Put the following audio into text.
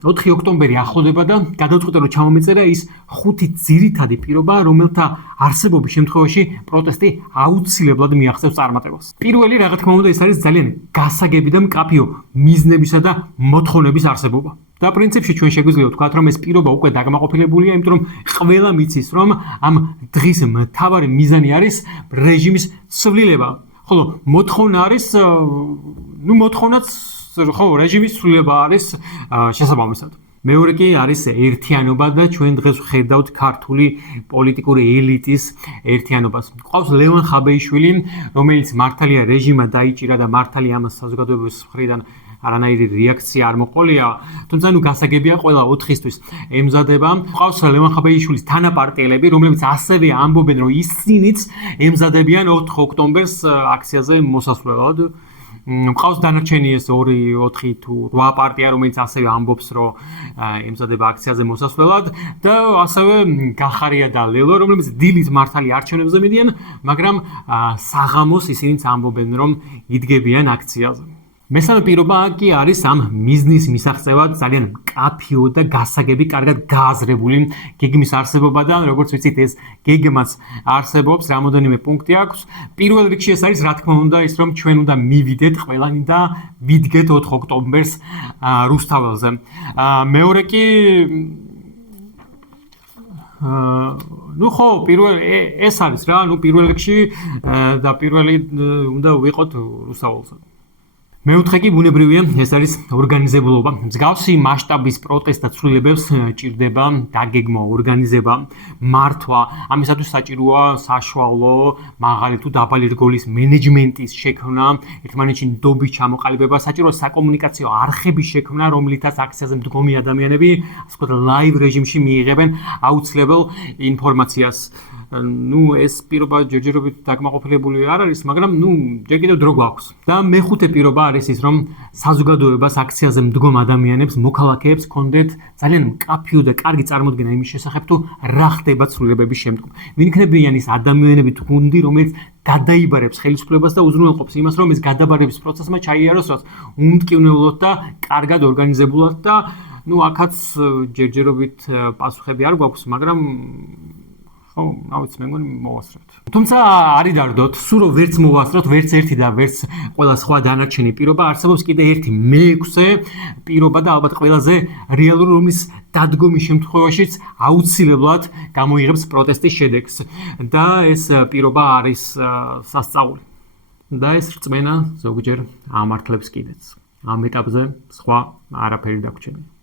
4 ოქტომბერი ახლოვდება და გადავწყვიტე რომ ჩამომეწერა ის 5 ძირითადი პირობა, რომელთა არსებობის შემთხვევაში პროტესტი აუცილებლად მიაღწევს წარმატებას. პირველი, რა თქმა უნდა, ეს არის ძალიან გასაგები და მკაფიო მიზნებისა და მოთხოვნების არსებობა. და პრინციპში ჩვენ შეგვიძლია ვთქვათ, რომ ეს პირობა უკვე დაკმაყოფილებულია, იმიტომ რომ ყველა მიცის, რომ ამ დღის მთავარი მიზანი არის რეჟიმის ცვლილება. ხოლო მოთხოვნა არის, მოთხოვნაც ხო, რეჟიმის ცვლილება არის შესაბამისად. მეორე კი არის ერთიანობა და ჩვენ დღეს ვხედავთ ქართული პოლიტიკური ელიტის ერთიანობას. ყავს ლევან ხაბეიშვილი, რომელიც მართალია რეჟიმმა დაიჭირა და მართალია ამ საზოგადოების მხრიდან არანაირი რეაქცია არ მოყოლია, თუმცა გასაგებია ყველა 4-ისთვის ემზადება. ყავს ლევან ხაბეიშვილის თანაპარტიელები, რომლებიც ასევე ამბობენ, რომ ისინიც ემზადებიან 4 ოქტომბერს აქციაზე მოსასვლელად. ყავს დანარჩენი ეს 4 თუ 8 პარტია, რომელიც ასევე ამბობს, რომ ემზადება აქციაზე მოსასვლელად და ასევე გახარია და ლელო, რომლებიც დილით მართალი არჩევნებზე მიდიან, მაგრამ საღამოს ისინიც ამბობენ, რომ იდგებიან აქციაზე. მესამე პირობა კი არის ამ მიზნის მისაღწევად ძალიან მკაფიო და გასაგები, კარგად გააზრებული გეგმის არსებობა და როგორც ვიცით, ეს გეგმაც არსებობს, რამოდენიმე პუნქტი აქვს. პირველ რიგში ეს არის, რა თქმა უნდა, ის რომ ჩვენ უნდა მივიდეთ ყველანი და ვიდგეთ 4 ოქტომბერს რუსთაველზე. მეორე კი ხო, ეს არის რა, პირველ რიგში და პირველი უნდა ვიყოთ რუსთაველზე. მეოთხე კი ბუნებრივია, ეს არის ორგანიზებულობა. მსგავსი მასშტაბის პროტესტ და ცვლილებებს ჭირდება დაგეგმა, ორგანიზება, მართვა. ამისათვის საჭიროა საშუალო, მაღალი თუ დაბალი რგოლის მენეჯმენტის შექმნა, ერთმანეთში ნდობის ჩამოყალიბება, საჭიროა საკომუნიკაციო არხების შექმნა, რომლითაც აქციაზე მდგომი ადამიანები, ასე ვთქვათ, ლაივ რეჟიმში მიიღებენ აუცილებელ ინფორმაციას. ეს პირობა ჯერჯერობით დაკმაყოფილებული არ არის, მაგრამ ჯერ კიდევ დრო გვაქვს. და მეხუთე პირობა არის ის, რომ საზოგადოებას აქციაზე მდგომ ადამიანებს, მოქალაქეებს ჰქონდეთ ძალიან მკაფიო და კარგი წარმოდგენა იმის შესახებ, თუ რა ხდება ცვლილებების შემდგომ. ვინ იქნებიან ის ადამიანები თუ გუნდი, რომელიც გადაიბარებს ხელისუფლებას და უზრუნველყოფს იმას, რომ ეს გადაბარების პროცესმა ჩაიაროს უმტკივნეულოდ და კარგად ორგანიზებულად და აქაც ჯერჯერობით პასუხები არ გვაქვს, მაგრამ მე მგონი მოვასწრებთ. თუმცა არი დარდოთ, სულ რომ ვერც მოვასწროთ, ვერც ერთი და ვერც ყველა სხვა დანარჩენი პირობა, არსებობს კიდე ერთი მეექვსე პირობა და ალბათ ყველაზე რეალური, რომლის დადგომის შემთხვევაშიც აუცილებლად გამოიღებს პროტესტის შედეგს. და ეს პირობა არის სასწაული. და ეს რწმენა ზოგჯერ ამართლებს კიდეც. ამ ეტაპზე სხვა არაფერი დაგვრჩენია.